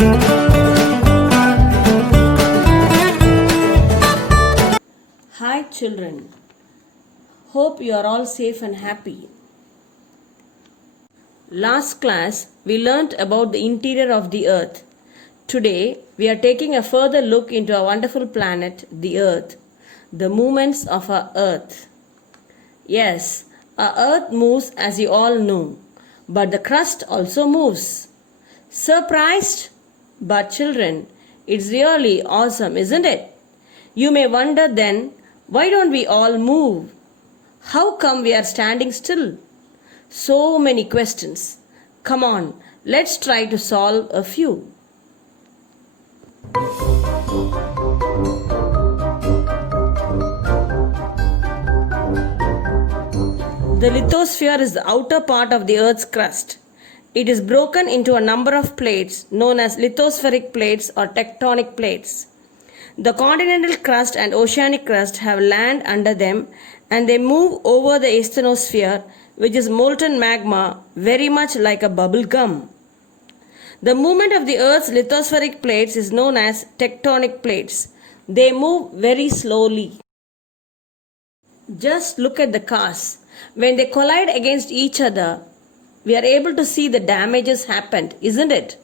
Hi children, hope you are all safe and happy. Last class we learnt about the interior of the earth. Today we are taking a further look into our wonderful planet, the earth, the movements of our earth. Yes, our earth moves as you all know, but the crust also moves. Surprised? But children, it's really awesome, isn't it? You may wonder then, why don't we all move? How come we are standing still? So many questions. Come on, let's try to solve a few. The lithosphere is the outer part of the Earth's crust. It is broken into a number of plates known as lithospheric plates or tectonic plates. The continental crust and oceanic crust have land under them and they move over the asthenosphere, which is molten magma, very much like a bubble gum. The movement of the Earth's lithospheric plates is known as tectonic plates. They move very slowly. Just look at the cars. When they collide against each other, we are able to see the damages happened, isn't it?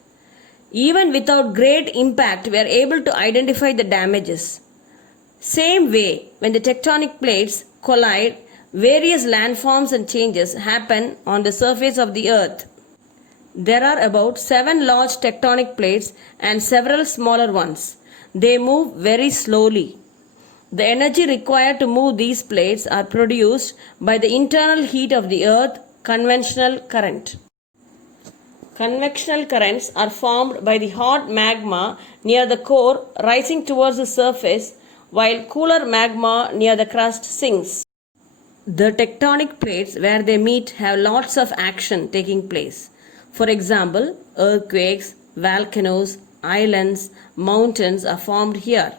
Even without great impact, we are able to identify the damages. Same way, when the tectonic plates collide, various landforms and changes happen on the surface of the earth. There are about 7 large tectonic plates and several smaller ones. They move very slowly. The energy required to move these plates are produced by the internal heat of the earth, conventional current. Convectional currents are formed by the hot magma near the core rising towards the surface, while cooler magma near the crust sinks. The tectonic plates where they meet have lots of action taking place. For example, earthquakes, volcanoes, islands, mountains are formed here.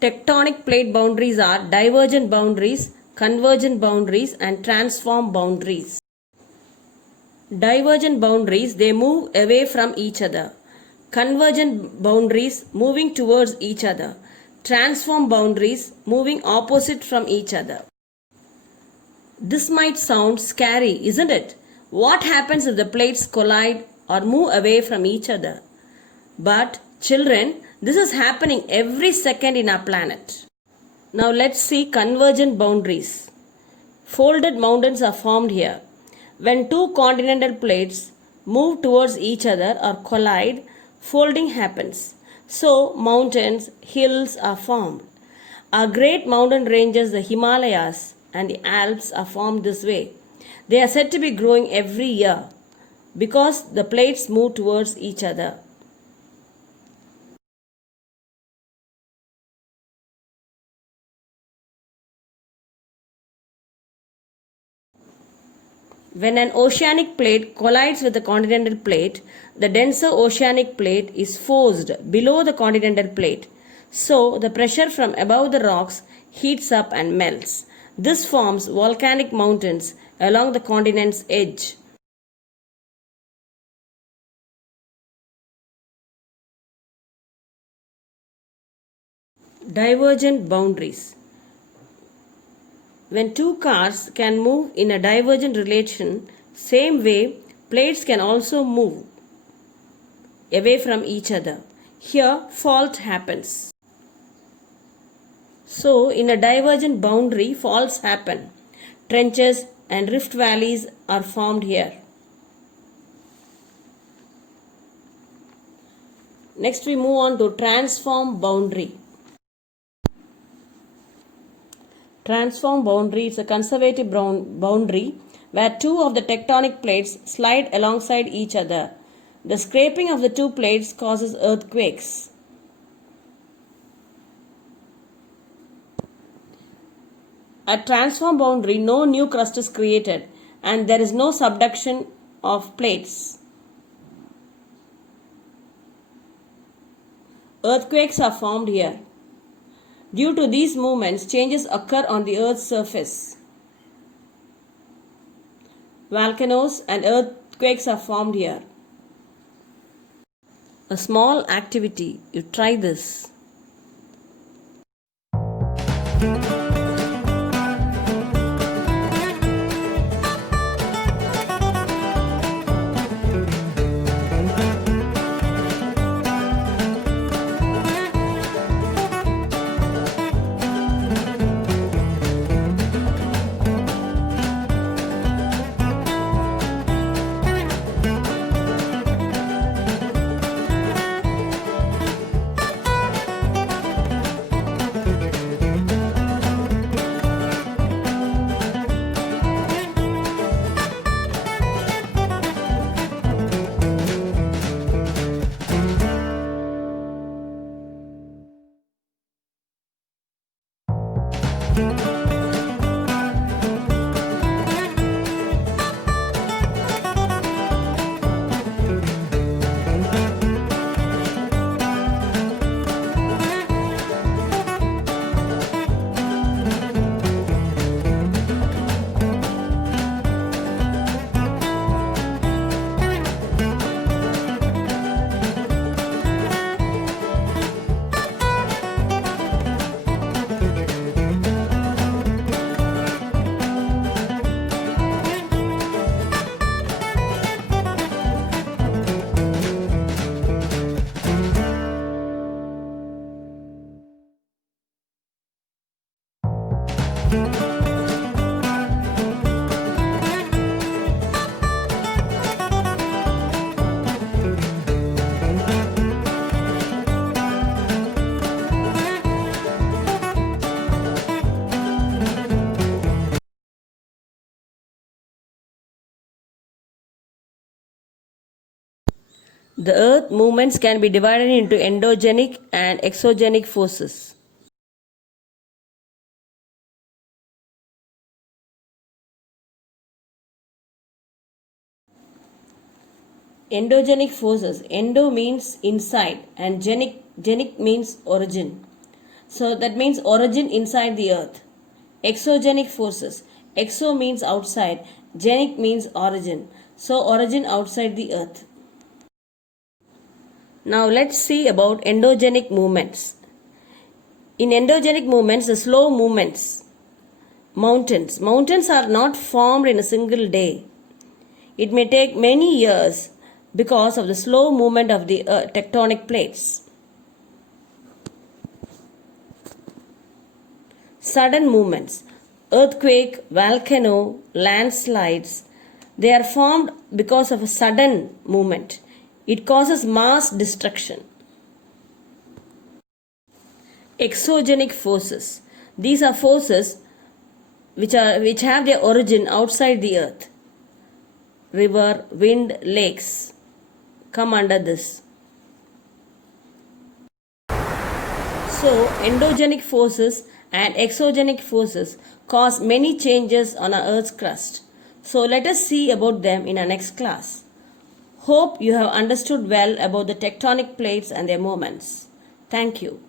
Tectonic plate boundaries are divergent boundaries, convergent boundaries, and transform boundaries. Divergent boundaries, they move away from each other. Convergent boundaries, moving towards each other. Transform boundaries, moving opposite from each other. This might sound scary, isn't it? What happens if the plates collide or move away from each other? But children, this is happening every second in our planet. Now let's see convergent boundaries. Folded mountains are formed here. When two continental plates move towards each other or collide, folding happens. So mountains, hills are formed. Our great mountain ranges, the Himalayas and the Alps, are formed this way. They are said to be growing every year because the plates move towards each other. When an oceanic plate collides with a continental plate, the denser oceanic plate is forced below the continental plate. So, the pressure from above the rocks heats up and melts. This forms volcanic mountains along the continent's edge. Divergent boundaries. When two cars can move in a divergent relation, same way plates can also move away from each other. Here fault happens. So in a divergent boundary, faults happen. Trenches and rift valleys are formed here. Next we move on to transform boundary. Transform boundary is a conservative boundary where two of the tectonic plates slide alongside each other. The scraping of the two plates causes earthquakes. At transform boundary, no new crust is created and there is no subduction of plates. Earthquakes are formed here. Due to these movements, changes occur on the Earth's surface. Volcanoes and earthquakes are formed here. a small activity. You try this. The earth movements can be divided into endogenic and exogenic forces. Endogenic forces. Endo means inside and genic means origin. So that means origin inside the earth. Exogenic forces. Exo means outside. Genic means origin. So origin outside the earth. Now let's see about endogenic movements. In endogenic movements, the slow movements. Mountains. Mountains are not formed in a single day. It may take many years because of the slow movement of the tectonic plates. Sudden movements. Earthquake, volcano, landslides. They are formed because of a sudden movement. It causes mass destruction. Exogenic forces. These are forces which have their origin outside the earth. River, wind, lakes come under this. So, endogenic forces and exogenic forces cause many changes on our Earth's crust. So, let us see about them in our next class. Hope you have understood well about the tectonic plates and their movements. Thank you.